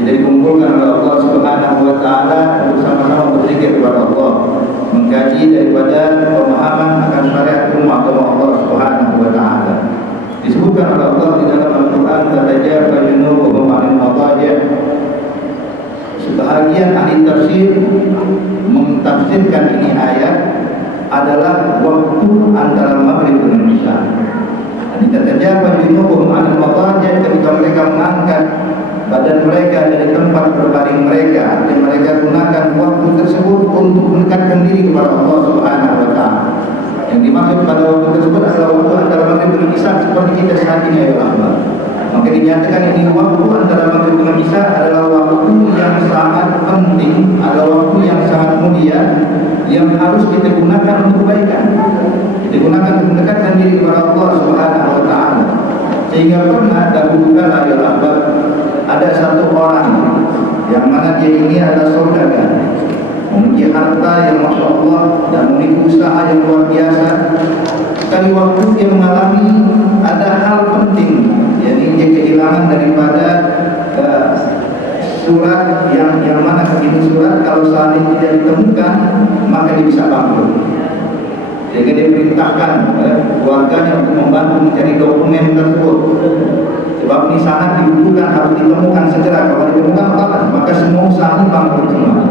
Kita dikumpulkan oleh Allah Subhanahu wa taala untuk sama-sama berzikir kepada Allah, mengkaji daripada pemahaman akan syariat agama Allah Subhanahu wa taala. Disebutkan oleh Allah di dalam Al-Qur'an, "Tatajafa junubuhum 'anil madaji'." Sebahagian ahli tafsir mentafsirkan ini ayat adalah waktu antara maghrib dengan isya. Tatajafa junubuhum 'anil madaji', ketika mereka mengangkat badan mereka dari tempat berbaring mereka, dan mereka gunakan waktu tersebut untuk mendekatkan diri kepada Allah Subhanahu wa taala. Yang dimaksud pada waktu tersebut adalah waktu antara maghrib dengan isya seperti kita saat ini, ya Allah. Maka dinyatakan ini waktu antara maghrib dengan isya adalah waktu yang sangat penting, adalah waktu yang sangat mulia, yang harus kita gunakan untuk kebaikan. Digunakan untuk mendekatkan diri kepada Allah Subhanahu wa taala. Sehingga pernah dahulu kala, ya Allah, ada satu orang yang mana dia ini adalah saudagar, memiliki harta yang masya Allah dan memiliki usaha yang luar biasa. Sekali waktu dia mengalami ada hal penting, yakni dia kehilangan daripada surat yang mana ini surat kalau saat ini tidak ditemukan maka dia bisa bangkrut. Jadi dia perintahkan keluarganya untuk membantu mencari dokumen tersebut. Sebab ini sangat dibutuhkan, harus ditemukan segera. Kalau ditemukan apa? Maka semua usaha ini bangkrut semua.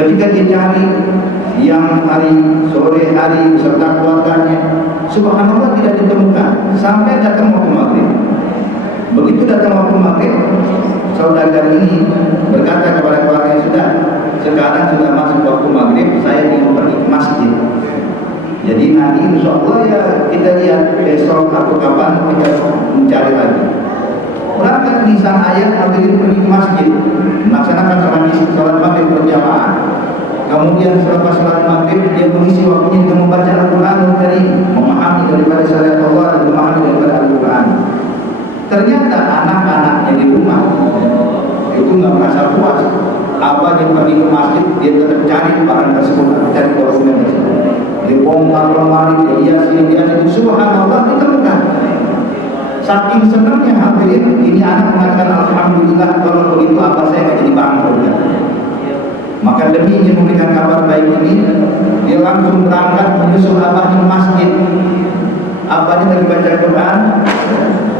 Ketika dia cari siang hari, sore hari beserta keluarganya, subhanallah tidak ditemukan sampai datang waktu maghrib. Begitu datang waktu maghrib, saudagar ini berkata kepada keluarganya, sudah, sekarang sudah masuk waktu maghrib, saya ingin pergi ke masjid. Jadi nanti insya Allah ya kita lihat besok atau kapan kita mencari lagi. Berangkat di sang ayah hadirin pergi ke masjid, melaksanakan sholat maghrib berjamaah. Kemudian selepas sholat maghrib dia mengisi waktunya dengan membaca Al-Quran dari memahami daripada syariat Allah dan memahami daripada Al-Quran. Ternyata anak-anaknya di rumah itu nggak merasa puas. Apa dia pergi ke masjid, dia tetap cari barang tersebut, cari dokumen tersebut. Dia bongkar lemari, dia hias, subhanallah ditemukan. Saking senangnya hadirin, ini anak mengatakan alhamdulillah, kalau begitu apa saya nggak jadi bangkrut. Maka demi ingin memberikan kabar baik ini, dia langsung berangkat menyusul abahnya ke masjid. Abahnya lagi baca Quran,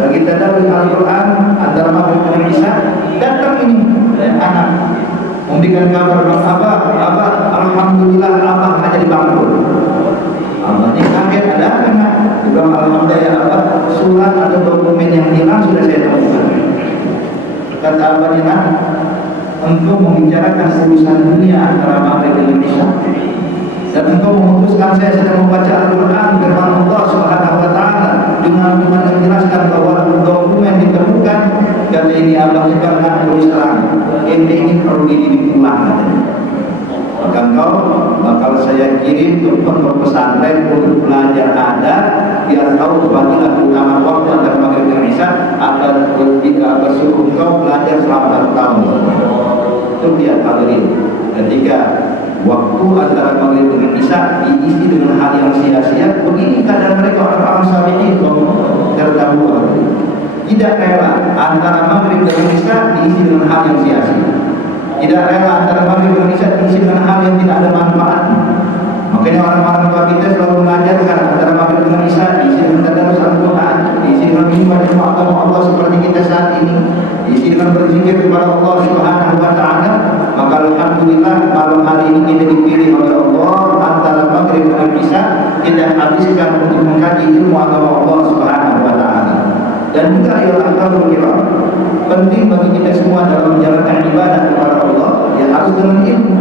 lagi tadabbur Al-Quran antara maghrib dan isya. Datang ini anak memberikan kabar, abah, alhamdulillah abah nggak jadi bangkrut. Abahnya kaget, ada apa nak? Dia bilang alhamdulillah abah, surat atau dokumen yang hilang sudah saya temukan. Kata abahnya, nak, engkau membicarakan urusan dunia antara maghrib dan isya, dan engkau memutuskan saya sedang membaca Al-Quran firman Allah Subhanahu wa taala dengan menjelaskan bahwa dokumen ditemukan. Kata ini abah juga nak terus terang, ini perlu dididik ulang. Maka engkau bakal saya kirim ke pondok pesantren untuk belajar adab, biar tahu bagilah keutamaan waktu antara maghrib dan isya, akan bersuruh engkau belajar selama 1 tahun. Itu dia hadirin, ketika waktu antara maghrib dengan isya diisi dengan hal yang sia-sia, begini keadaan mereka orang-orang salihin terdahulu. Tidak rela antara maghrib dan isya diisi dengan hal yang sia-sia. Tidak rela antara maghrib dan isya diisi dengan hal yang tidak ada manfaatnya. Makanya orang-orang tua kita selalu mengajarkan antara maghrib dengan isya diisi dengan tadarus Al-Quran, diisi dengan membaca agama Allah seperti kita saat ini, diisi dengan berzikir kepada Allah Subhanahu wa taala. Maka alhamdulillah malam hari ini kita dipilih oleh Allah antara maghrib dan isya kita habiskan untuk mengkaji ilmu agama Allah Subhanahu wa taala. Dan juga ialah penting bagi kita semua dalam menjalankan ibadah kepada Allah, ya harus dengan ilmu.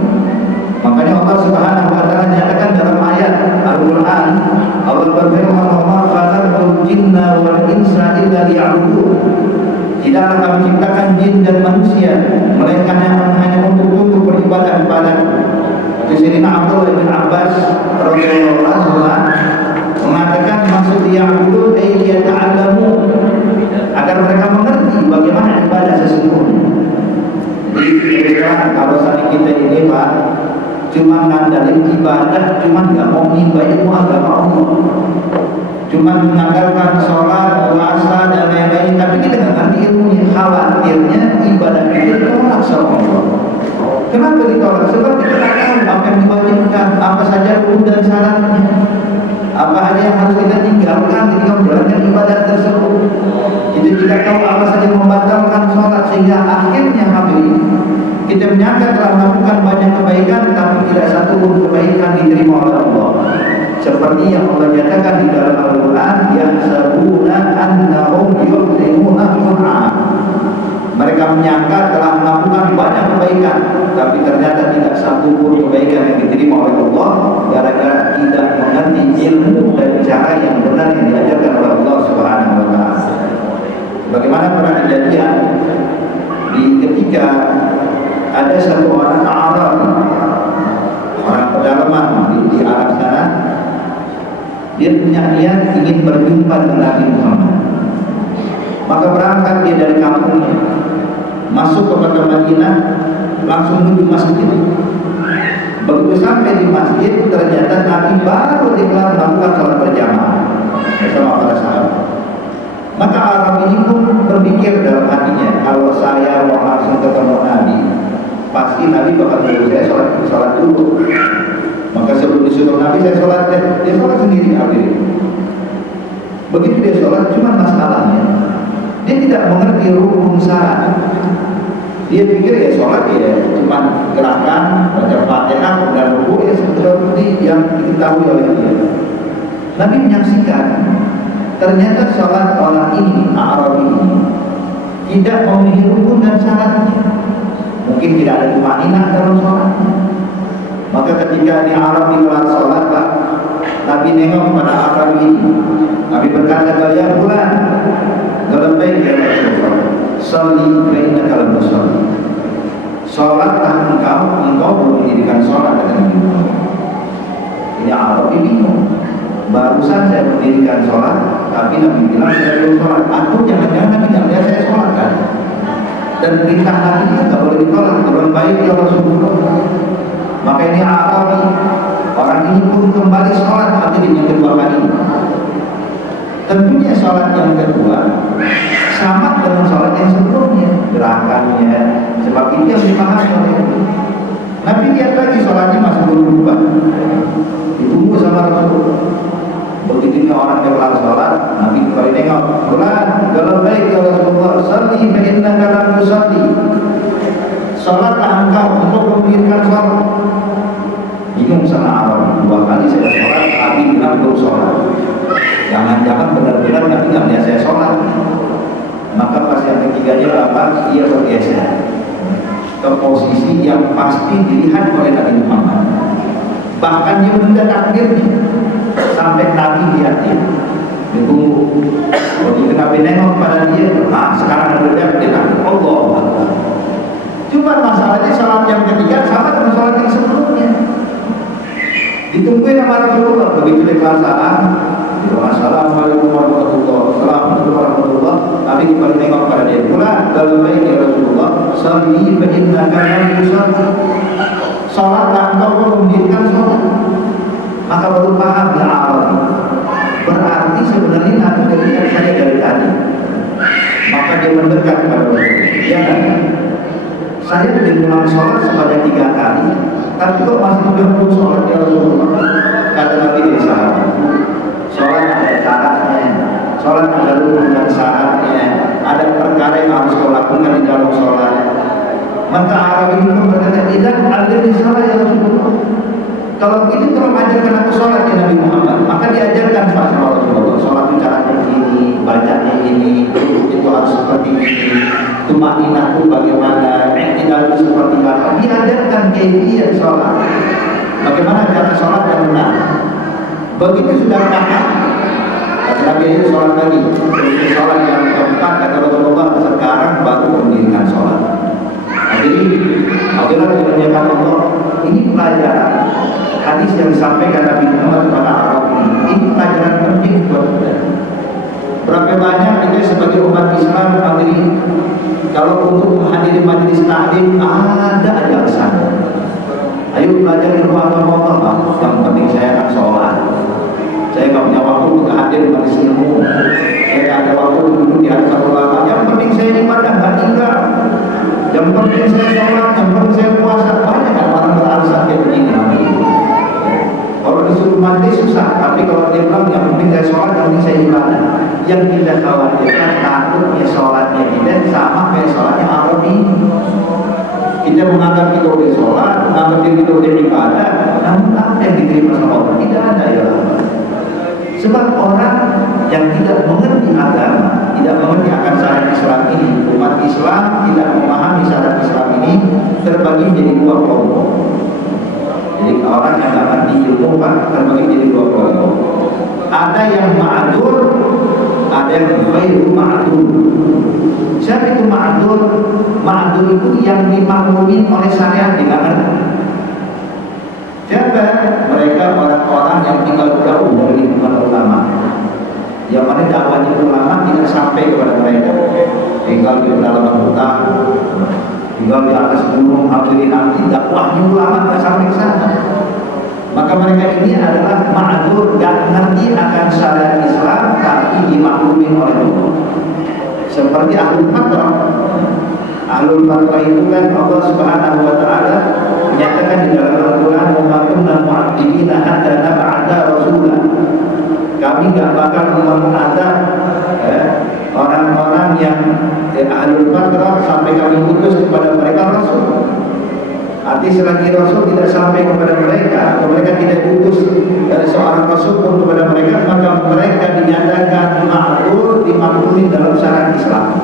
Makanya Allah Subhanahu wa taala nyatakan dalam ayat Al-Qur'an, Allah berfirman, "Ma khalaqtul jinna wal insa illa liya'budun." Tidaklah kami ciptakan jin dan manusia melainkan hanya untuk beribadah kepada. Di sini Abdullah bin Abbas radhiyallahu anhu mengatakan maksud ya'budun ay yata'allamu, agar mereka mengerti bagaimana ibadah sesungguhnya. Jadi kalau saat kita ini Pak cuma ngandalin ibadah, cuma nggak mau nimba ilmu agama Allah, cuma mengandalkan sholat, puasa dan lain-lain, tapi kita nggak ngerti ilmunya. Khawatirnya ibadah kita sebab kita tak tahu apa yang diwajibkan, apa saja rukun dan syaratnya, apa aja yang harus kita tinggalkan ketika menjalankan ibadah tersebut. Kita tidak tahu apa saja yang membatalkan sholat, sehingga akhirnya hadirin kita menyangka telah melakukan banyak kebaikan, tapi tidak satu pun kebaikan diterima oleh Allah. Seperti yang Allah nyatakan di dalam Al-Quran, yahsabuna annahum yuhsinuna sun'a. Mereka menyangka telah melakukan banyak kebaikan, tapi ternyata tidak satu pun kebaikan yang diterima oleh Allah, gara-gara tidak mengerti ilmu dan cara yang benar yang diajarkan oleh Allah Subhanahu wa Ta'ala. Bagaimana pernah kejadian ketika ada satu orang Arab, orang pedalaman di Arab sana, dia punya niat ingin berjumpa dengan Nabi Muhammad. Maka berangkat dia dari kampungnya, masuk ke kota Madinah, langsung menuju masjid. Begitu sampai di masjid, ternyata Nabi baru dikelar melakukan salat berjamaah bersama para sahabat. Maka Arab ini pun berpikir dalam hatinya, kalau saya mau langsung ketemu Nabi, pasti Nabi bakal menyuruh saya sholat dulu. Maka sebelum disuruh Nabi saya sholat, dia sholat sendiri akhirnya. Begitu dia sholat, cuma masalahnya dia tidak mengerti rukun syarat. Dia pikir ya sholat ya cuma gerakan baca Fatihah dan ruku ya seperti yang diketahui oleh dia. Nabi menyaksikan ternyata sholat orang ini, Arabi ini, tidak memenuhi rukun dan syaratnya. Mungkin tidak ada tumaninah dalam sholatnya. Maka ketika di Arab dikelar sholat, Pak, Nabi nengok pada Arabi ini. Nabi berkata, ya bulan, dalam baik ya Rasulullah, sholli baina kalam sholli. Sholatlah engkau belum mendirikan sholat dengan itu. Ini Arabi bingung. Barusan saya mendirikan sholat, tapi Nabi bilang saya belum sholat. Aku jangan-jangan Nabi tidak lihat saya sholat kan? Dan perintah Nabi itu tidak boleh ditolak. Dalam baik ya Rasulullah. Maka ini Arabi, orang ini pun kembali sholat hadirin yang kedua kali. Tentunya sholat yang kedua sama dengan sholat yang sebelumnya, gerakannya, sebab itu yang dipahami oleh Nabi. Lihat lagi sholatnya masih belum berubah, ditunggu sama Rasulullah. Begitu orang kelar sholat, Nabi kembali nengok, bulan, kalau baik ya Rasulullah, sholli fa innaka lam tusalli. Sholatlah engkau mendirikan sholat. Bingung sama Arab, dua kali saya sholat, Nabi bilang belum sholat. Jangan-jangan benar-benar Nabi nggak lihat saya sholat. Maka pas yang ketiganya apa? Ia bergeser ke posisi yang pasti dilihat oleh Nabi Muhammad. Bahkan dia menunda takbirnya sampai Nabi lihat dia. Ditunggu. Begitu Nabi nengok pada dia, nah sekarang ada dia takbir Allah. Cuma masalahnya sholat yang ketiga sama dengan sholat yang sebelumnya. Ditungguin sama Rasulullah. Begitu dikelasan, Assalamualaikum warahmatullahi wabarakatuh. Nabi kembali nengok pada dia. Pula dalam baik ya Rasulullah, sholli fa innaka lam tusalli. Sholatlah engkau belum mendirikan sholat. Maka baru paham ya Arabi. Berarti sebenarnya Nabi ketika saya dari tadi. Maka dia mendekat kepada Rasulullah. Ya kan? Saya diulang sholat sebanyak 3 kali, tapi kok masih belum sholat ya Rasulullah? Kata Nabi dari sahabat, sholat ada syaratnya, sholat ada rukun dan syaratnya, ada perkara yang harus kau lakukan di dalam sholat. Maka Arab itu berkata, tidak ada di sholat ya Rasulullah. Kalau begitu tolong ajarkan aku sholat ya Nabi Muhammad. Maka diajarkan sama Rasulullah, sholat itu caranya ini, bacanya ini, itu harus seperti ini, tumaninah itu bagaimana, tidak harus seperti apa. Diajarkan kaifiyah sholat, bagaimana cara sholat yang benar. Begitu sudah paham, Nabi itu sholat lagi. Begitu sholat yang keempat kata Rasulullah, sekarang baru mendirikan sholat. Jadi, apabila ditanyakan Allah, ini pelajaran hadis yang disampaikan Nabi Muhammad kepada Arab ini pelajaran penting buat kita. Berapa banyak kita sebagai umat Islam hadirin, kalau untuk menghadiri majelis taklim ada aja alasan. Ayo belajar ilmu agama Allah. Yang penting saya akan sholat. Saya nggak punya waktu untuk hadir majelis ilmu. Saya nggak ada waktu untuk duduk di hadapan ulama. Yang penting saya ibadah, nggak tinggal. Yang penting saya sholat, yang penting saya puasa. Banyak kan orang mati susah, tapi kalau dia bilang yang penting saya sholat, yang penting saya ibadah. Yang kita khawatirkan takutnya sholatnya kita sama kayak sholatnya Arabi. Kita menganggap kita udah sholat, menganggap kita udah ibadah, namun apa yang diterima sama Allah? Tidak ada ya Allah. Sebab orang yang tidak mengerti agama, tidak mengerti akan syariat Islam ini, umat Islam tidak memahami syariat Islam ini, terbagi menjadi dua kelompok. Jadi orang yang tidak mengerti ilmu terbagi menjadi dua kelompok. Ada yang ma'adur, ada yang ghairu ma'adur. Siapa itu ma'adur? Ma'adur itu yang dimaklumi oleh syariat, tidak ngerti. Siapa? Mereka orang-orang yang tinggal jauh dari lingkungan ulama, yang mana dakwahnya ulama tidak sampai kepada mereka, tinggal di pedalaman hutan, tinggal di atas gunung, hadirin nanti dakwahnya ulama tidak sampai ke sana. Maka mereka ini adalah ma'adur, gak ngerti akan syariat Islam tapi dimaklumi oleh Allah. Seperti ahlul fatrah. Ahlul fatrah itu kan Allah Subhanahu wa taala menyatakan di dalam Al-Qur'an, "Wa ma kunna mu'adzibina hatta nab'atha rasula." Kami enggak bakal mengadab orang-orang yang ahlul fatrah sampai kami utus kepada mereka rasul. Arti selagi rasul tidak sampai kepada mereka atau mereka tidak diutus dari seorang rasul pun kepada mereka, maka mereka dinyatakan ma'dzur, dimaklumi dalam syariat Islam.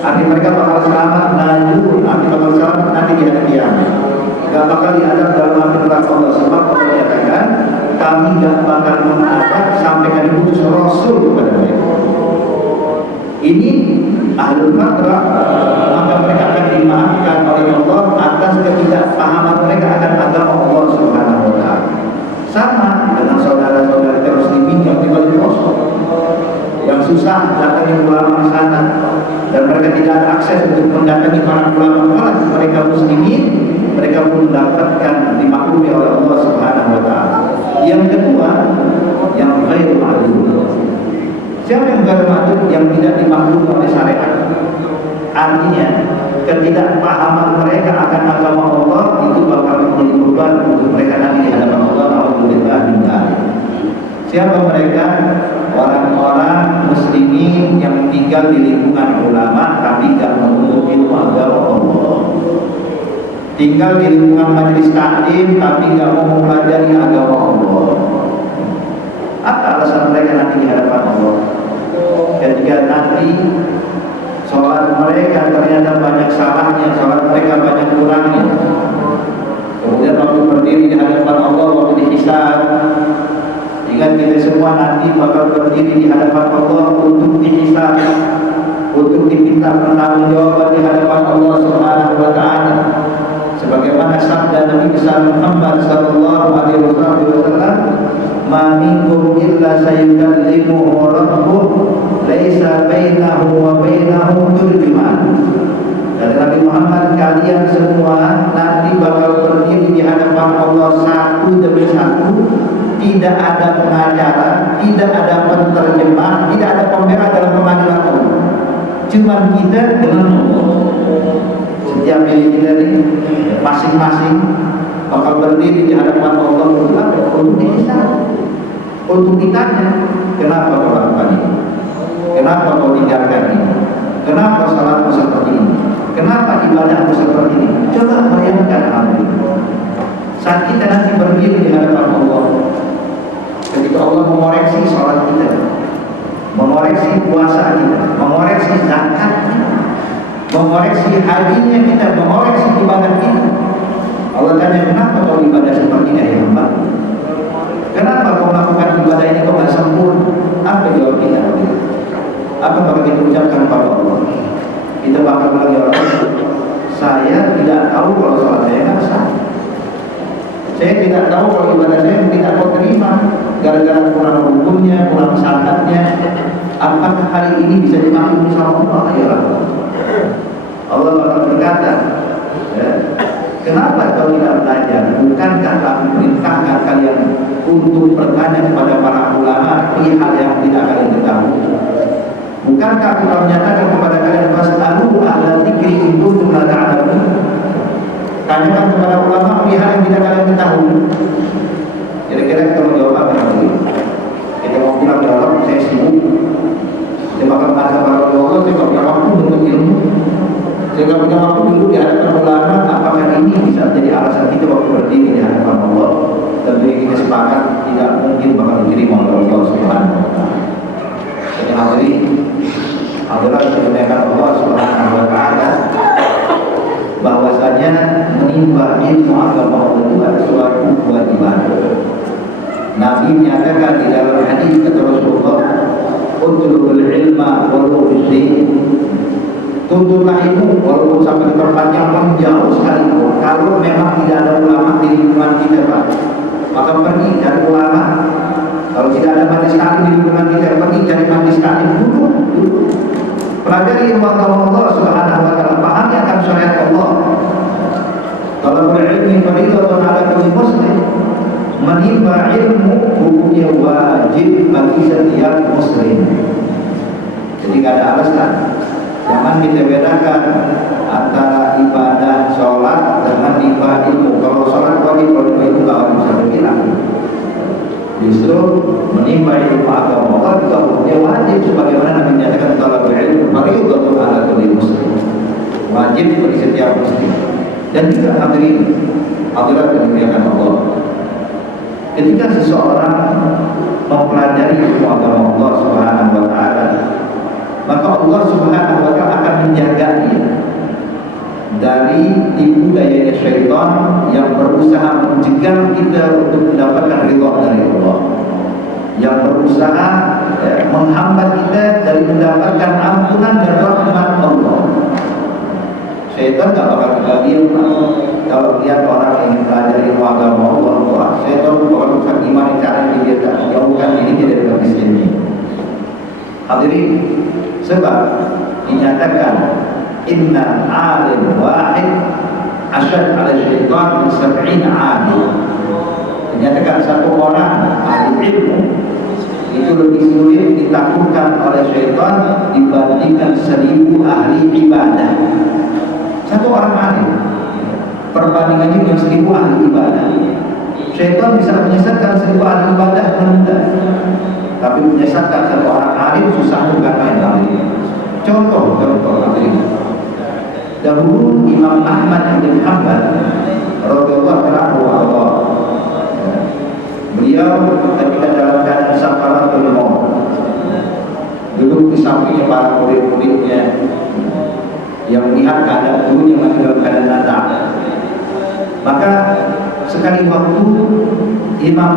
Arti mereka bakal selamat najur, arti bakal selamat nanti di hari kiamat. Gak bakal diadab dalam api neraka Allah. Sebab Allah menyatakan kami gak bakal mengadab sampai kami utus rasul kepada mereka. Ini ahlul fatrah, maka mereka akan dimaafkan oleh Allah atas ketidakpahaman mereka akan agama Allah Subhanahu wa taala. Sama dengan saudara-saudara kita muslimin yang tinggal di pelosok, yang susah datangi ulama di sana, dan mereka tidak ada akses untuk mendatangi para ulama kelas. Mereka muslimin, mereka pun mendapatkan dimaklumi oleh Allah Subhanahu wa taala. Yang kedua, yang ghairu ma'dzur. Siapa yang ghairu ma'dzur? Yang tidak dimaklumi oleh syariat. Artinya ketidakpahaman mereka akan agama Allah itu bakal menjadi beban untuk mereka nanti di hadapan Allah. Siapa mereka? Orang-orang muslimin yang tinggal di lingkungan ulama tapi tidak menuntut ilmu agama Allah, tinggal di lingkungan majelis taklim tapi tidak mau mempelajari agama Allah. Apa alasan mereka nanti di hadapan Allah? Ketika nanti sholat mereka ternyata banyak salahnya, sholat mereka banyak kurangnya, kemudian waktu berdiri di hadapan Allah, waktu dihisab, ingat kita semua nanti bakal berdiri di hadapan Allah untuk dihisab, untuk diminta pertanggungjawaban di hadapan Allah Subhanahu wa taala. Sebagaimana sabda Nabi besar Muhammad sallallahu alaihi wasallam, "Ma minkum illa sayukallimuhu rabbuh, laisa bainahu wa bainahu turjuman." Kata Nabi Muhammad, kalian semua nanti bakal berdiri di hadapan Allah satu demi satu, tidak ada pengacara, tidak ada penterjemah, tidak ada pembela dalam pengadilan Allah. Cuma kita dengan Allah. Setiap diri kita ini masing-masing bakal berdiri di hadapan Allah untuk dihisab, untuk ditanya, kenapa kau lakukan ini? Kenapa kau tinggalkan ini? Kenapa salatmu seperti ini? Kenapa ibadahmu seperti ini? Coba bayangkan hal ini. Saat kita nanti berdiri di hadapan Allah, ketika Allah mengoreksi salat kita, mengoreksi puasa kita, mengoreksi zakat kita, mengoreksi hajinya kita, mengoreksi ibadah kita. Allah tanya, kenapa kau ibadah seperti ini ya hamba? Kenapa kau melakukan ibadah ini kau tidak sempurna? Apa jawab kita? Apa bakal kita ucapkan kepada Allah? Kita bakal bilang, ya Allah, saya tidak tahu kalau salat saya tidak sah. Saya tidak tahu kalau ibadah saya tidak kau terima gara-gara kurang rukunnya, kurang syaratnya. Apakah hari ini bisa dimaklumi sama Allah? Ya Allah. Allah bakal berkata, kenapa kau tidak belajar? Bukankah kami perintahkan kalian untuk bertanya kepada para ulama hal yang tidak kalian ketahui? Bukankah aku telah menyatakan kepada kalian fas'alu ahla dzikri in kuntum la ta'lamun? Tanyakan kepada ulama hal yang tidak kalian ketahui. Kira-kira kita menjawab Sehingga punya waktu dulu di hadapan ulama, apakah ini bisa menjadi alasan kita waktu berdiri di hadapan Allah? Tentu kita sepakat tidak mungkin bakal diterima oleh Allah Subhanahu wa taala. Jadi hadirin adalah dimuliakan Allah Subhanahu wa taala, bahwasanya menimba ilmu agama Allah itu adalah suatu kewajiban. Nabi menyatakan di dalam hadis kata Rasulullah, "Utlubul ilma walau bisyai." Tuntutlah ilmu walaupun sampai ke tempat yang menjauh sekalipun. Kalau memang tidak ada ulama di lingkungan kita, Pak, maka pergi cari ulama. Kalau tidak ada majelis taklim di lingkungan kita, pergi cari majelis taklim dulu. Pelajari ilmu agama Allah Subhanahu wa taala, pahami akan syariat Allah. Kalau berilmu fardhu ala kulli muslim, menimba ilmu hukumnya wajib bagi setiap muslim. Jadi tidak ada alasan. Jangan kita bedakan antara ibadah sholat dengan nimba ilmu. Kalau sholat wajib, kalau nimba ilmu nggak bisa berbilang. Justru menimba ilmu agama Allah juga hukumnya wajib, sebagaimana Nabi menyatakan kalau berilmu fardhu ala kulli muslim, wajib bagi setiap muslim. Dan juga hadirin hadirat yang dimuliakan Allah, ketika seseorang mempelajari ilmu agama Allah Subhanahu wa taala, maka Allah Subhanahu wa taala akan menjaganya dari tipu dayanya syaitan yang berusaha mencegah kita untuk mendapatkan ridha dari Allah, yang berusaha menghambat kita dari mendapatkan ampunan dan rahmat Allah. Syaitan tak bakal tinggal diam kalau lihat orang yang belajar ilmu agama Allah. Wah, syaitan bakal bisa gimana caranya dia tak menjauhkan diri dia dari kemiskinan. Hadirin, sebab dinyatakan inna alim wahid asyad ala syaitan min sab'in alim. Dinyatakan satu orang ahli ilmu itu lebih sulit ditaklukkan oleh syaitan dibandingkan 1000 ahli ibadah. Satu orang alim perbandingannya dengan 1000 ahli ibadah. Syaitan bisa menyesatkan 1000 ahli ibadah mudah, tapi menyesatkan satu orang alim susah, bukan main-main. Contoh hadirin. Dahulu Imam Ahmad bin Hanbal radhiyallahu anhu, beliau ketika dalam keadaan sakaratul maut, duduk di sampingnya para murid-muridnya yang melihat keadaan gurunya masih dalam keadaan natal. Maka sekali waktu Imam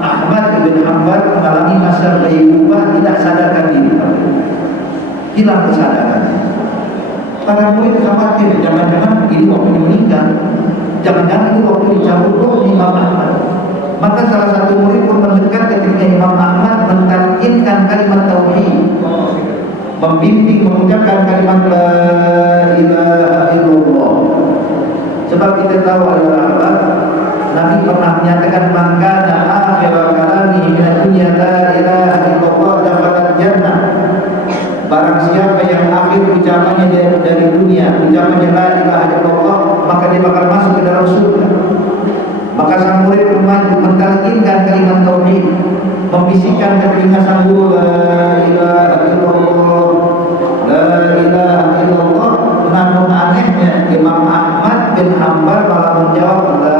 Ahmad bin Hanbal mengalami masa ghaibubah, tidak sadarkan diri, hilang kesadaran. Para murid khawatir, jangan-jangan ini waktu meninggal, jangan-jangan ini waktu dicabut roh Imam Ahmad. Maka salah satu murid pun mendekat ketika Imam Ahmad mentalkinkan kalimat tauhid, membimbing mengucapkan kalimat la ilaha illallah. Sebab kita tahu adalah apa? Nabi pernah menyatakan maka akhir kalami min dunya la ilaha illallah dakhala jannah. Barang siapa yang akhir ucapannya dari dunia ucapannya la ilaha illallah, maka dia bakal masuk ke dalam surga. Maka sang murid mentalkinkan kalimat tauhid, membisikkan ke telinga sang guru la ilaha illallah, la ilaha illallah. Namun anehnya Imam Ahmad bin Hanbal malah menjawab la,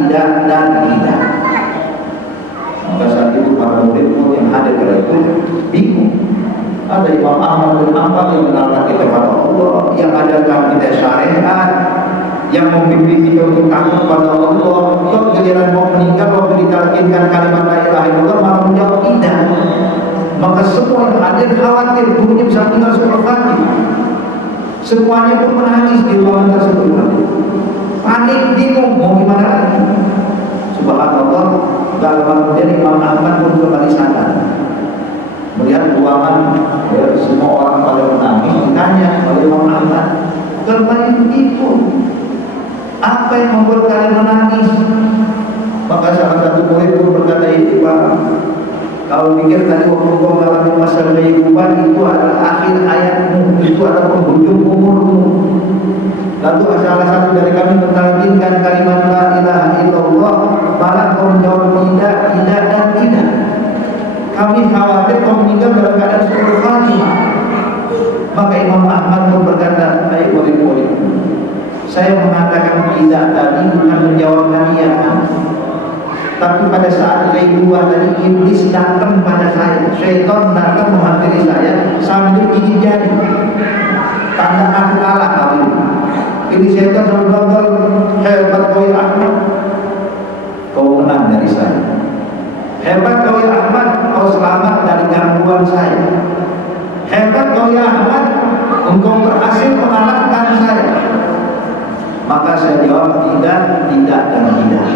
tidak dan tidak. Maka saat itu para murid-murid yang ada pada itu bingung. Ada Imam Ahmad bin Hanbal yang mengenalkan kita kepada Allah, yang ajarkan kita syariat, yang membimbing kita untuk takut pada Allah. Kok giliran mau meninggal waktu ditalkinkan kalimat la ilaha illallah malah menjawab tidak. Maka semua yang hadir khawatir gurunya bisa tinggal seperti mati. Semuanya pun menangis di ruangan tersebut. Panik, bingung, mau gimana lagi? Subhanallah, dalam kemudian Imam Ahmad pun kembali sadar. Melihat ruangan, semua orang pada menangis, ditanya oleh Imam Ahmad, kembali begitu, apa yang membuat kalian menangis? Maka salah satu murid pun berkata, itu Pak, kalau pikir tadi waktu kau mengalami masa kehidupan itu adalah akhir hayatmu, itu adalah penghujung umurmu. Lalu salah satu dari kami mentalkinkan kalimat la ilaha illallah, malah kau menjawab tidak dan tidak. Kami khawatir kau meninggal dalam keadaan seperti Fatimah. Maka Imam Ahmad pun berkata, "Hai murid-murid, saya mengatakan tidak tadi bukan menjawab kalian, tapi pada saat kedua tadi iblis datang pada saya, syaitan datang menghampiri saya sambil ingin jadi tanda aku kalah kali ini. Ini syaitan sambil hebat kau ya Ahmad, kau menang dari saya. Hebat kau ya Ahmad, kau selamat dari gangguan saya. Hebat kau ya Ahmad, engkau berhasil mengalahkan saya." Maka saya jawab tidak, tidak, dan tidak.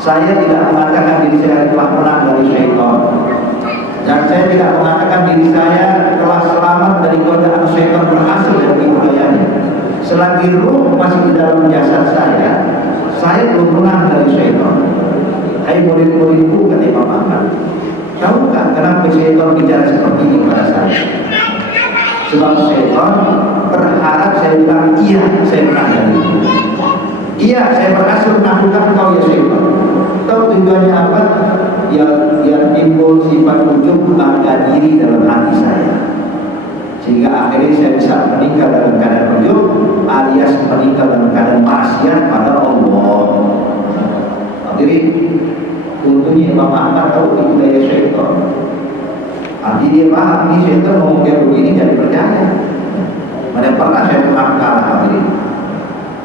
Saya tidak mengatakan diri saya telah menang dari syaitan, dan saya tidak mengatakan diri saya telah selamat dari godaan syaitan, berhasil dari budayanya. Selagi ruh masih di dalam jasad saya belum menang dari syaitan. Hai murid-muridku, kata Imam Ahmad, tahukah kenapa syaitan bicara seperti ini pada saya? Sebab syaitan berharap saya bilang iya, saya menang dari itu. Iya, saya berhasil menaklukkan kau ya syaitan. Tahu tujuannya apa? Yang timbul sifat ujub bangga diri dalam hati saya, sehingga akhirnya saya bisa meninggal dalam keadaan ujub, alias meninggal dalam keadaan maksiat pada Allah. Akhirnya untungnya Imam Ahmad tahu itu daya syaitan. Artinya dia paham ini syaitan ngomong kayak begini jadi percaya. Mana pernah saya pernah kalah akhirnya.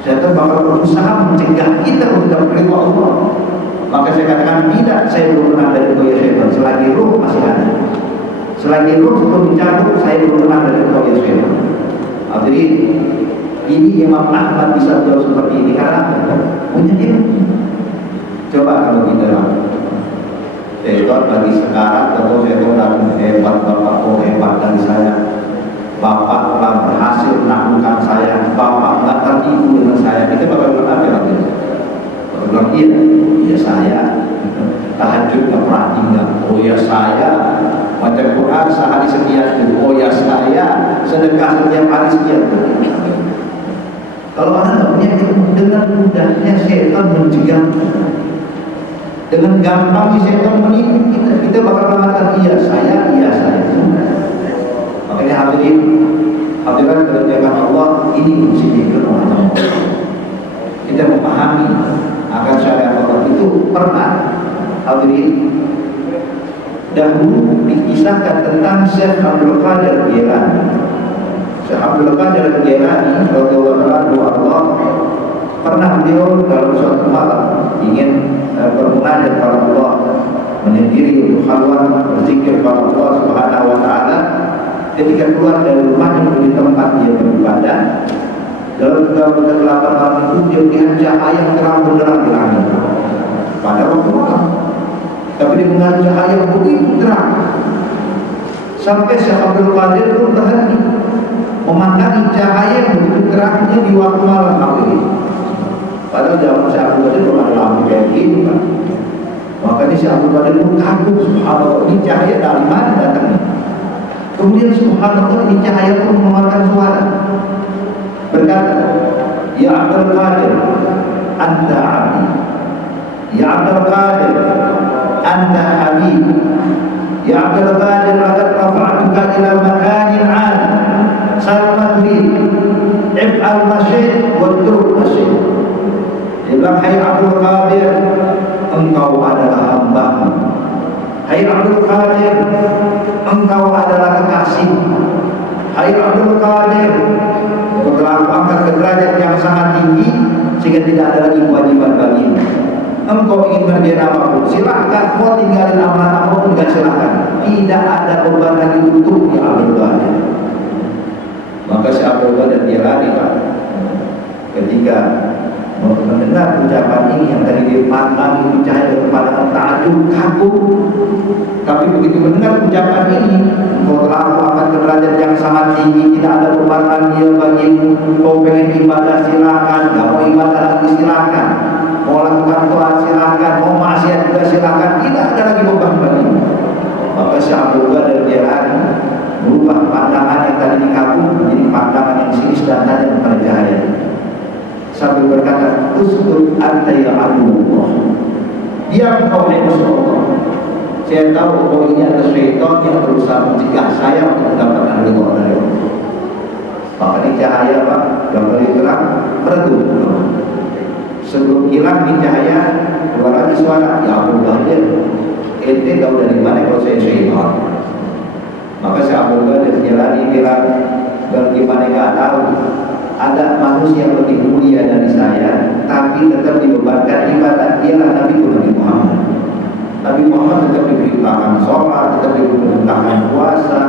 Syaitan bakal berusaha mencegah kita untuk dapat ridha Allah. Maka saya katakan tidak, saya belum menang dari goya syaitan selagi ruh masih ada. Selagi ruh belum dicabut, saya belum menang dari goya syaitan. Jadi ini Imam Ahmad bisa jawab seperti ini karena punya ilmu. Coba kalau kita syaitan lagi sekarat atau syaitan hebat, bapak kok hebat dari saya, bapak telah berhasil menaklukkan saya, bapak nggak tertipu dengan saya, kita bakal bilang apa nanti? Bilang iya saya tahajud nggak pernah tinggal, oh ya saya baca Quran sehari sekian, oh ya saya sedekah setiap hari sekian. Kalau anda nggak punya ilmu, dengan mudahnya setan mencegah, dengan gampangnya setan menipu kita bakal mengatakan iya saya. Makanya hadiran kemuliaan Allah, ini fungsi ilmu agama. Kita memahami akan syariat Allah itu pernah hadirin dahulu dikisahkan tentang Syekh Abdul Qadir Jilani. Syekh Abdul Qadir Jilani radhiyallahu anhu Allah pernah beliau dalam suatu malam ingin bermunajat kepada Allah, menyendiri untuk khalwat berzikir kepada Allah Subhanahu wa taala. Ketika keluar dari rumahnya menuju tempat dia beribadah, dalam kegelapan malam itu dia melihat cahaya yang terang benderang di langit pada waktu malam. Tapi dia melihat cahaya yang begitu terang sampai Syekh Abdul Qadir pun terhenti memandangi cahaya yang begitu terangnya di waktu malam hari. Padahal zaman Syekh Abdul Qadir belum ada lampu kayak gini kan. Makanya Syekh Abdul Qadir pun kagum, subhanallah, ini cahaya dari mana datangnya? Kemudian subhanallah, ini cahaya pun mengeluarkan suara berkata, ya Abdul Qadir anta abdi, ya Abdul Qadir anta habib, ya Abdul Qadir laqad rafa'tuka ila makanin 'ali salma turid if'al ma syi'ta wa turk ma syi'ta. Dia bilang, hai Abdul Qadir, engkau adalah hamba-Mu. Hai Abdul Qadir, engkau adalah kekasih. Hai Abdul Qadir, engkau telah angkat ke derajat yang sangat tinggi sehingga tidak ada lagi kewajiban bagimu. Engkau ingin ngerjain apapun, silahkan. Mau tinggalin amalan apapun juga silahkan. Tidak ada beban lagi untuk ya Abdul Qadir. Maka si Abdul Qadir dia lari Pak. Ketika mendengar ucapan ini yang tadi dia pandangi cahaya kepada ta'ajub kagum, tapi begitu mendengar ucapan ini, engkau telah angkat ke derajat yang sangat tinggi, tidak ada beban dia bagimu. Kau pengen ibadah silakan, gak mau ibadah lagi silakan, mau lakukan doa silakan, mau maksiat juga silakan, tidak ada lagi beban bagimu. Maka si Abdul Qadir Jilani berubah pandangan yang tadi dikagum menjadi pandangan yang sinis dan tajam pada cahaya, sambil berkata, uskud anta ya Allah, diam kau hai musuh Allah. Saya tahu kau ini adalah syaitan yang berusaha mencegah saya untuk mendapatkan ridha dari Allah. Maka di cahaya Pak, yang paling terang meredup. Sebelum hilang di cahaya, keluar lagi suara, ya Allah ya, ente tahu dari mana kalau saya syaitan? Maka si Abu Bakar jalani bilang, bagaimana nggak tahu? Ada manusia yang lebih mulia dari saya, tapi tetap dibebankan ibadah. Dialah Nabi Muhammad. Nabi Muhammad tetap diperintahkan sholat, tetap diperintahkan puasa,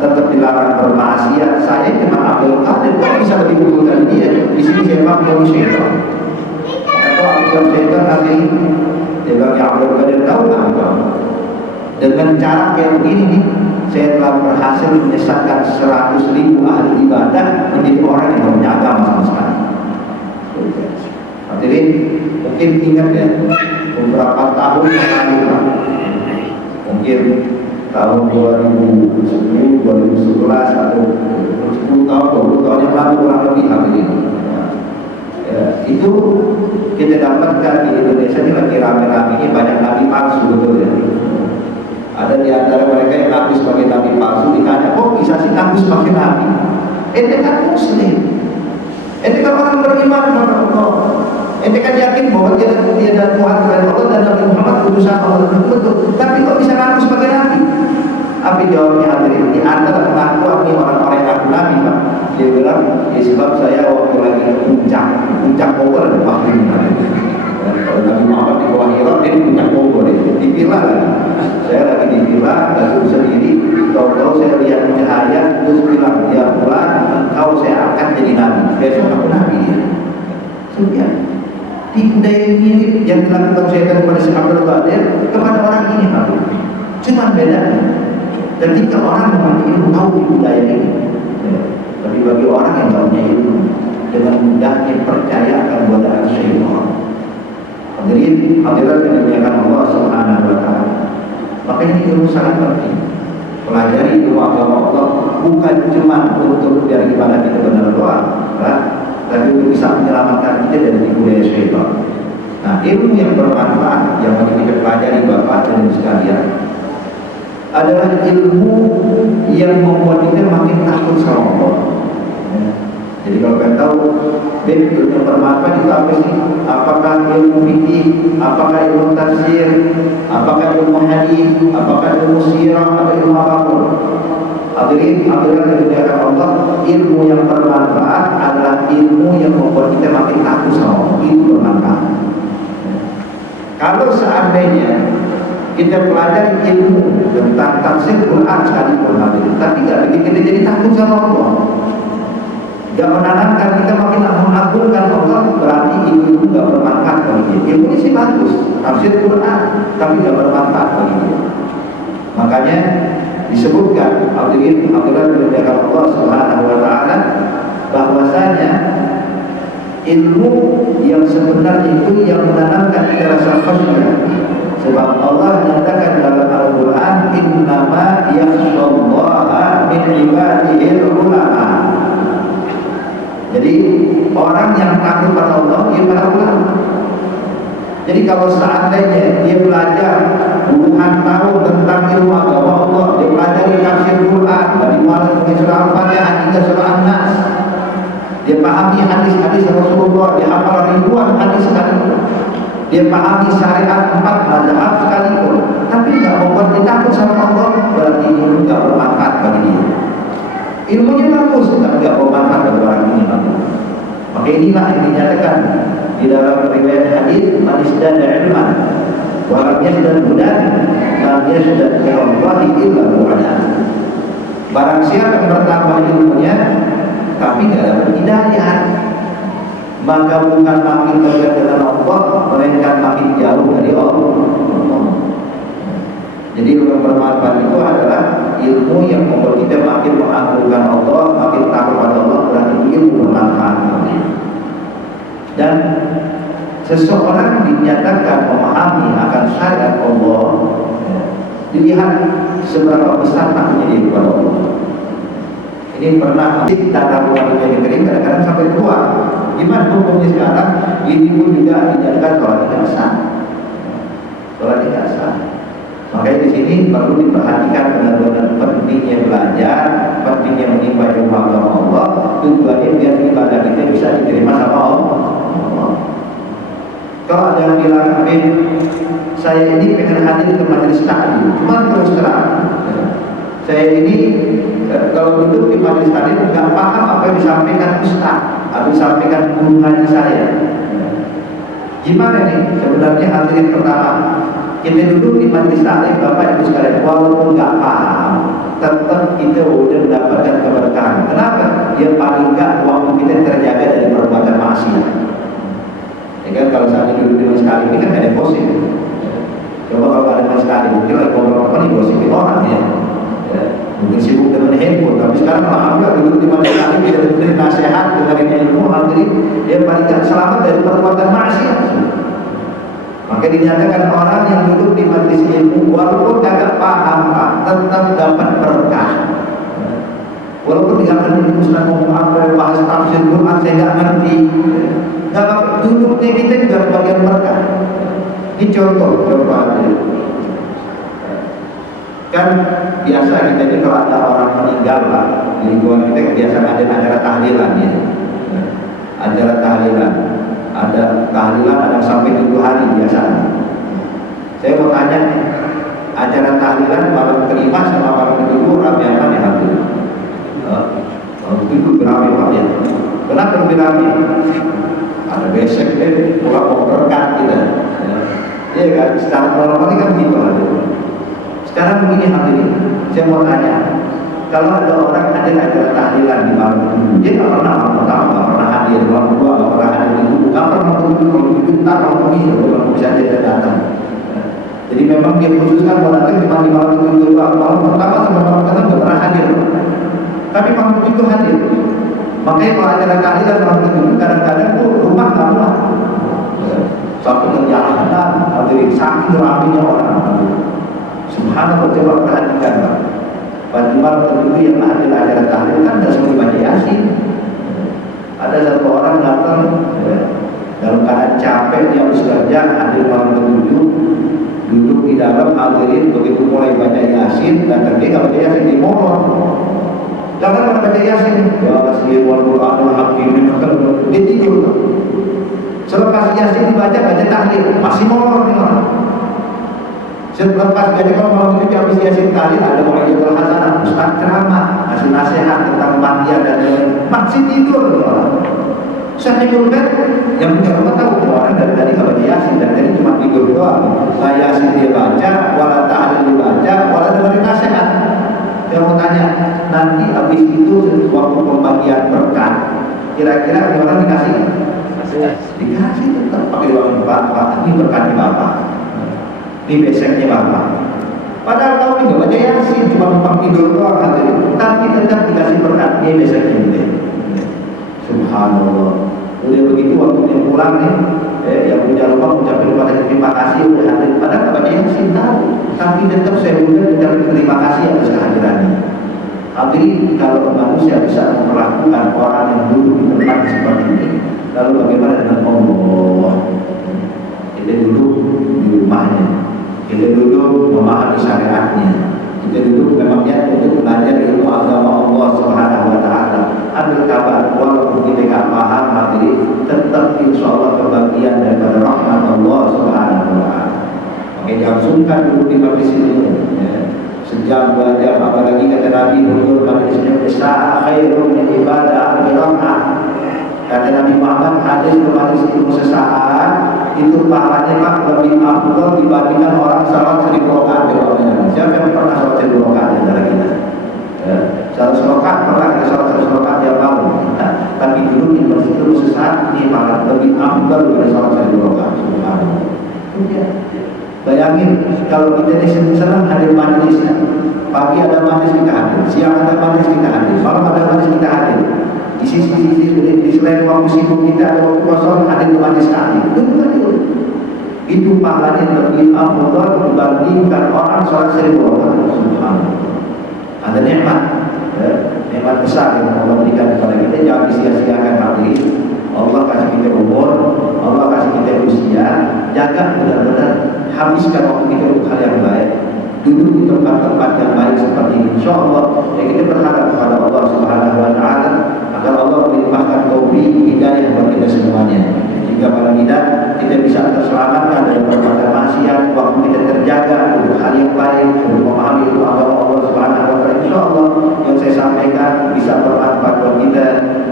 tetap dilarang bermaksiat. Saya cuma Abdul Qadir, kok bisa lebih unggul dari dia? Di sini saya bilang syaitan. Atau Abdul Syaitan nanti dia bagi Abdul Qadir, tahu apa? Dengan cara kayak begini nih, saya telah berhasil menyesatkan 100.000 ahli ibadah menjadi orang yang tidak punya agama sama sekali. Hadirin, mungkin ingat ya, beberapa tahun yang lalu, mungkin tahun 2010, 2011 atau 10 tahun, 20 tahun yang lalu kurang lebih hadirin. Itu kita dapatkan di Indonesia ini lagi rame-ramenya banyak nabi palsu, betul ya. Ada di antara mereka yang ngaku sebagai nabi palsu, ditanya, kok bisa sih ngaku sebagai nabi? Ente kan muslim, ente kan orang beriman kepada Allah, ente kan yakin bahwa dia dan Tuhan selain Allah dan Nabi Muhammad utusan Allah, betul. Tapi kok bisa ngaku sebagai nabi? Apa jawabnya hadirin? Di antara pengakuan ini orang-orang yang ngaku nabi, Pak, dia bilang, ya sebab saya waktu lagi ke puncak Bogor ada waktu ini. Kalau Nabi Muhammad di bawah Hira, dia di puncak Bogor, di villa kan. Saya lagi di villa, lalu sendiri, tahu-tahu saya lihat cahaya, terus bilang, dia pulang, engkau saya akan jadi nabi. Besok aku nabi dia. Sudah. Di budaya ini yang dilakukan syaitan kepada si Abdul Qadir, kepada orang ini nabi. Cuma bedanya, ketika orang memiliki ilmu tahu di budaya ini, tapi bagi orang yang tidak punya ilmu, dengan mudahnya percaya akan godaan syaitan. Hadirin, hadirat yang dimuliakan Allah Subhanahu wa taala. Maka ini ilmu sangat penting. Pelajari ilmu agama Allah bukan cuma untuk biar ibadah kita benar doa, tapi untuk bisa menyelamatkan kita dari tipu daya syaitan. Nah, ilmu yang bermanfaat yang harus kita pelajari Bapak dan Ibu sekalian adalah ilmu yang membuat kita makin takut sama Allah. Jadi kalau kalian tahu ilmu yang bermanfaat itu apa sih? Apakah ilmu fikih, apakah ilmu tafsir, apakah ilmu hadis, apakah ilmu sirah atau ilmu apapun? Hadirin yang dimuliakan Allah, ilmu yang bermanfaat adalah ilmu yang membuat kita makin takut sama Allah. Itu bermanfaat. Kalau seandainya kita pelajari ilmu tentang tafsir Quran sekalipun, tapi tidak bikin kita jadi takut sama Allah, gak menanamkan kita makin mengagungkan Allah, berarti ilmu gak bermanfaat bagi dia. Ilmu ini sih bagus, tafsir Quran, tapi gak bermanfaat bagi dia. Makanya disebutkan hadirin dimuliakan Allah Subhanahu wa taala bahwasanya ilmu yang sebenarnya itu yang menanamkan kita rasa khasyah. Sebab Allah nyatakan dalam Al-Quran, innama yakhshallaha min ibadihil ulama. Jadi orang yang takut pada Allah dia para ulama. Jadi kalau seandainya dia belajar puluhan tahun tentang ilmu agama Allah, dia belajar tafsir Quran dari mulai surah Al-Fatihah hingga surah An-Nas, dia pahami hadis-hadis Rasulullah, dia hafal ribuan hadis sekalipun, dia pahami syariat 4 mazhab sekalipun, tapi tidak membuat dia takut sama Allah, berarti ilmu tidak bermanfaat bagi dia. Ilmunya bagus, tapi tidak bermanfaat bagi orang ini. Maka inilah yang dinyatakan di dalam riwayat hadis, man istada ilman wa lam yazdad hudan lam yazdad minallahi illa bu'da. Barang siapa yang bertambah ilmunya tapi tidak dapat hidayah, maka bukan makin dekat dengan Allah, melainkan makin jauh dari Allah. Jadi ilmu yang bermanfaat itu adalah ilmu yang membuat kita makin mengagungkan Allah, makin takut pada Allah, berarti ilmu bermanfaat. Dan seseorang dinyatakan memahami akan syariat Allah, dilihat seberapa besar takutnya dia kepada Allah. Ini pernah darah wanita yang kering kadang-kadang sampai keluar. Gimana hukumnya sekarang? Ini pun juga dinyatakan sholat tidak sah. Sholat tidak sah. Makanya di sini perlu diperhatikan benar-benar pentingnya belajar, pentingnya menimba ilmu agama Allah, tujuannya biar ibadah kita bisa diterima sama Allah. Kalau ada yang bilang, saya ini pengen hadir ke majelis taklim, cuma terus terang, saya ini kalau duduk di majelis taklim nggak paham apa yang disampaikan ustaz atau disampaikan guru ngaji saya. Gimana nih? Sebenarnya hadirin pertama, kita duduk di majelis taklim Bapak Ibu sekalian, walaupun nggak paham, tetap kita udah mendapatkan keberkahan. Kenapa? Dia paling nggak waktu kita terjaga dari perbuatan maksiat. Ya kan, kalau saat ini duduk di majelis taklim ini kan ada gosip. Coba kalau ada majelis taklim, mungkin lagi ngobrol apa nih gosipin orang ya. Mungkin sibuk dengan handphone, tapi sekarang alhamdulillah duduk di majelis taklim dia dengerin nasihat, dengerin ilmu, alhamdulillah dia paling nggak selamat dari perbuatan maksiat. Maka dinyatakan orang yang duduk di majelis ilmu walaupun tidak paham tetap dapat berkah. Walaupun tidak mengerti Ustaz ngomong apa, bahas tafsir Quran saya tidak mengerti, nggak apa-apa, duduknya kita juga bagian berkah. Ini contoh kan biasa kita ini kalau ada orang meninggal lah di lingkungan kita biasa ada acara tahlilan ya, acara tahlilan. Ada tahlilan ada sampai 7 hari biasanya. Saya mau tanya nih, acara tahlilan malam kelima sama malam ke-7 rame apa nih hadir? Malam ke-7 berame Pak ya. Kenapa lebih rame? Ada besek deh, pulang mau berkat kita. Iya kan, secara normal kan gitu hadir. Sekarang begini hadirin, saya mau tanya, kalau ada orang hadir acara tahlilan di malam ke-7, dia nggak pernah malam pertama, nggak pernah hadir, malam kedua nggak pernah hadir, nggak pernah ke-7, ntar malam ke-7 kalau bisa dia datang. Jadi memang dia khususkan mau datang cuma di malam ke-7 doang, malam pertama sampai malam ke-6 nggak pernah hadir, tapi malam ke-7 hadir. Makanya kalau acara tahlilan malam ke-7 kadang-kadang tuh rumah nggak muat, satu perjalanan hadirin saking ramainya orang. Subhanallah, coba perhatikan Pak. Pada malam tertentu yang hadir acara tahlil kan tidak semua baca Yasin. Ada satu orang datang dalam keadaan capek, dia harus kerja, hadir malam ke-7, duduk di dalam hadirin, begitu mulai baca Yasin dan dia nggak baca Yasin di molor. Jangan pernah baca Yasin. Ya Rasulullah Quranul Hakim dia tidur. Selepas Yasin dibaca tahlil masih molor nih orang. Selepas jadi kalau malam itu habis Yasin tahlil ada Mu'ayyatul Hasanah, Ustaz ceramah, ngasih nasihat tentang matian dan lain-lain, masih tidur nih orang. Sahihul Bukhari yang punya rumah tahu orang dari tadi nggak baca Yasin dan tadi cuma tidur doang. Nah Yasin dia baca, wala tahlil dibaca, wala dengerin nasihat. Saya mau tanya, nanti habis itu waktu pembagian berkah, kira-kira orang dikasih? Dikasih tetap pakai uang bapak, ini berkah di bapak. Ini beseknya Bapak. Padahal tahu nggak baca Yasin, cuma numpang tidur doang hadirin, tapi tetap dikasih berkat. Ini beseknya ini. Subhanallah. Udah begitu waktu dia pulang nih, yang punya rumah ucapin pada terima kasih udah hadir. Padahal nggak baca Yasin tahu, tapi tetap saya udah ucapin terima kasih atas kehadirannya. Hadirin, kalau manusia bisa memperlakukan orang yang duduk di tempat seperti ini, lalu bagaimana dengan Allah? Kita duduk di rumahnya, kita duduk memahami syariatnya, kita duduk memangnya untuk belajar ilmu agama Allah Subhanahu Wa Taala. Ambil kabar, walaupun kita nggak paham hadirin, tetap insya Allah kebagian daripada rahmat Allah Subhanahu Wa Taala. Oke, jangan sungkan duduk di majelis ini. Sejam 2 jam, apalagi kata Nabi untuk majelisnya besar, khairun min ibadah al-rahmah. Kata Nabi Muhammad, hadir ke majelis ilmu sesaat itu pahalanya Pak lebih afdal dibandingkan orang salat 1000 rakaat di rumahnya. Siapa yang pernah salat 1000 rakaat di antara kita? Ya, 100 rakaat pernah kita salat 100 rakaat tiap malam. Nah, tapi dulu di majelis ilmu sesaat ini malah lebih afdal daripada salat 1000 rakaat. Subhanallah. Bayangin kalau kita ini senang hadir majelisnya. Pagi ada majelis kita hadir, siang ada majelis kita hadir, malam ada majelis kita hadir. Di sisi-sisi di selain waktu sibuk kita ada waktu kosong hadir ke majelis taklim. Itu pahalanya lebih afdal dibandingkan orang sholat 1000 rakaat. Subhanallah. Ada nikmat, nikmat besar yang Allah berikan kepada kita, jangan disia-siakan hadirin. Allah kasih kita umur, Allah kasih kita usia, jaga benar-benar, habiskan waktu kita untuk hal yang baik. Duduk di tempat-tempat yang baik seperti ini. Insya Allah, ya kita berharap kepada Allah Subhanahu Wa Taala agar Allah taufik hidayah buat kita semuanya. Jika paling tidak kita bisa terselamatkan dari perbuatan maksiat, waktu kita terjaga untuk hal yang baik, untuk memahami itu agama Allah Subhanahu wa taala. Insyaallah yang saya sampaikan bisa bermanfaat buat kita,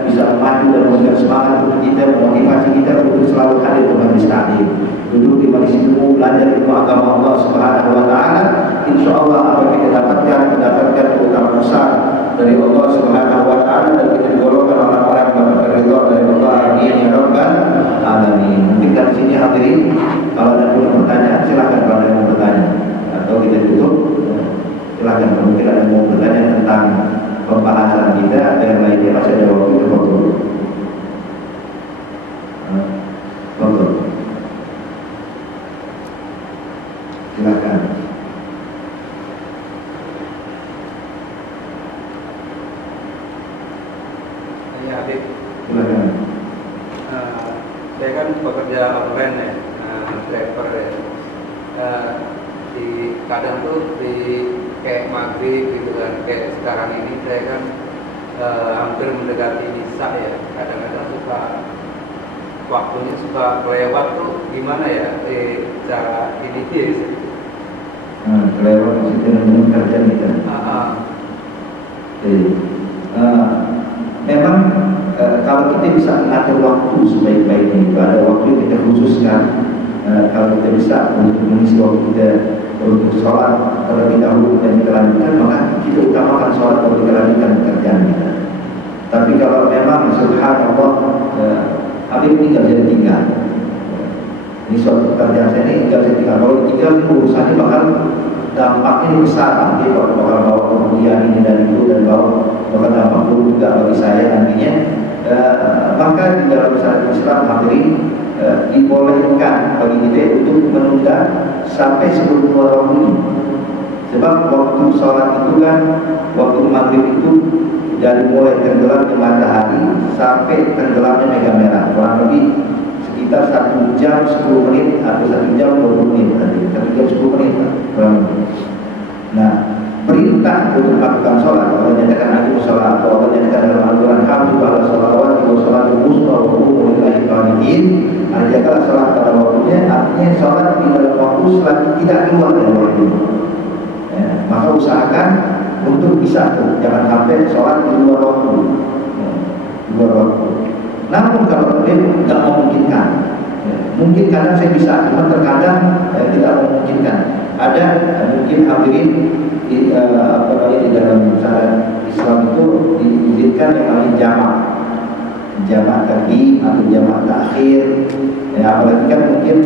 bisa maju dan memberikan semangat untuk kita, memotivasi kita untuk selalu hadir di majelis taklim, duduk di majelis ilmu, belajar ilmu agama Allah Subhanahu wa taala. Insyaallah apa yang kita mendapatkan keutamaan besar dari Allah Subhanahu wa taala, dan kita digolongkan orang-orang yang mendapatkan ridha dari Allah. Amin ya rabbal alamin. Mungkin dari sini hadirin, kalau ada pertanyaan silakan, kalau ada yang mau bertanya, atau kita tutup. Silakan, mungkin ada yang mau bertanya tentang pembahasan kita atau yang lainnya, masih ada waktu itu. Silakan. Ya, Habib. Silakan. Saya kan pekerja online ya, driver ya. Di kadang tuh di kayak maghrib gitu kan, kayak sekarang ini saya kan hampir mendekati isya ya. Kadang-kadang suka waktunya suka kelewat tuh, gimana ya cara ini sih? Kelewat maksudnya dengan kerja kita. Memang kalau kita bisa mengatur waktu sebaik-baiknya, itu ada waktu yang kita khususkan. Kalau kita bisa untuk mengisi waktu kita untuk sholat terlebih dahulu dan kita lanjutkan, maka kita utamakan sholat kalau kita lanjutkan pekerjaan kita. Tapi kalau memang subhanallah, Habib ini gak bisa ditinggal. Ini suatu pekerjaan saya ini gak bisa ditinggal. Kalau ditinggal ini urusannya bakal dampaknya besar nanti, kalau bakal bawa kemudian ini dan itu, dan bakal dampak buruk juga bagi saya nantinya. Maka di dalam syariat Islam hadirin, dibolehkan bagi kita untuk menunda sampai sebelum waktu. Sebab waktu sholat itu kan, waktu maghrib itu dari mulai tenggelamnya matahari sampai tenggelamnya mega merah, kurang lebih sekitar 1 jam 10 menit atau 1 jam 20 menit, 1 jam 10 menit kurang lebih. Nah, perintah untuk melakukan sholat, Allah nyatakan aku sholat, atau Allah nyatakan dalam Al-Quran, hafizu ala sholawat wa sholatul wusta wa qumu lillahi qanitin. Jagalah sholat pada waktunya, artinya sholat di dalam waktu selagi tidak keluar dari waktu. Maka usahakan untuk bisa tuh, jangan sampai sholat di luar waktu. Di luar waktu. Namun kalau dia tidak memungkinkan, mungkin kadang saya bisa, cuma terkadang tidak memungkinkan. Ada mungkin hadirin di dalam syariat Islam itu diizinkan yang namanya jamak taqdim atau jamak takhir. Apalagi kan mungkin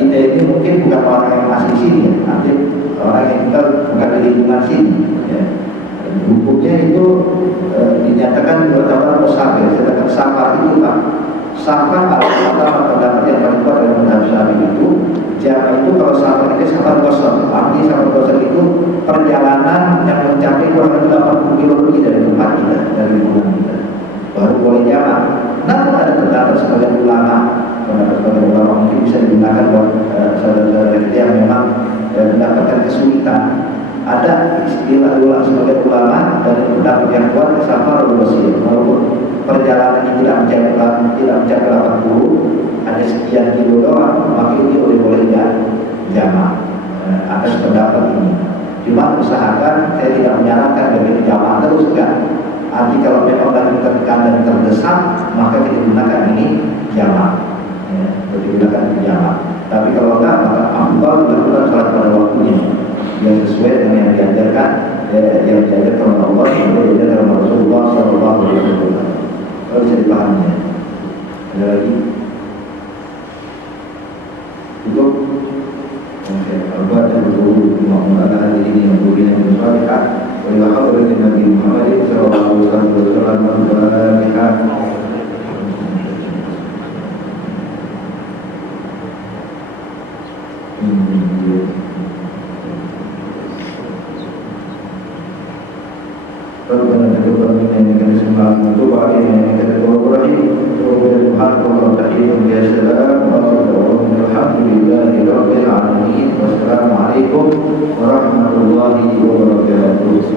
kita ini mungkin bukan orang yang asli sini ya, nanti orang yang tinggal bukan di lingkungan sini ya. Hukumnya itu dinyatakan bertambah musafir, sedangkan safar itu Pak, safar adalah pendapat yang paling kuat dalam madhab Syafi'i itu. Jamak itu kalau safar itu safar qasar, artinya safar qasar itu perjalanan yang mencapai kurang lebih 80 km lebih dari tempat kita, dari lingkungan kita, baru boleh jamak. Namun ada pendapat sebagian ulama mungkin bisa digunakan buat saudara-saudara kita yang memang mendapatkan kesulitan. Ada istilah sebagai ulama dan pendapat yang kuat, safar al-wasir, walaupun perjalanan ini tidak mencapai 80, hanya sekian kilo doang, maka ini boleh jamak atas pendapat ini. Cuma usahakan, saya tidak menyarankan bagi jamak terus enggak. Nanti kalau memang lagi tertekan dan terdesak, maka kita gunakan ini jamak. Digunakan jamak. Tapi kalau enggak, maka afdal dilakukan salat pada waktunya yang sesuai dengan yang diajarkan, yang diajarkan oleh Allah, yang diajarkan oleh Rasulullah Sallallahu Alaihi Wasallam. Kalau bisa dipahami ya. Ada lagi? Cukup. Al-Buat dan Al-Buat Muhammad al-Hadini yang berbina dengan syarikat Walilah Hadratin Nabi Muhammad Sallallahu Alaihi Wasallam Al-Fatihah. Rabbana taqabbal minna innaka antas samiul alim wa tub alaina innaka antat tawwabur rahim. Wa subhanallahi wa bihamdihi ya salam wa alhamdulillahi rabbil alamin. Wassalamualaikum warahmatullahi wabarakatuh.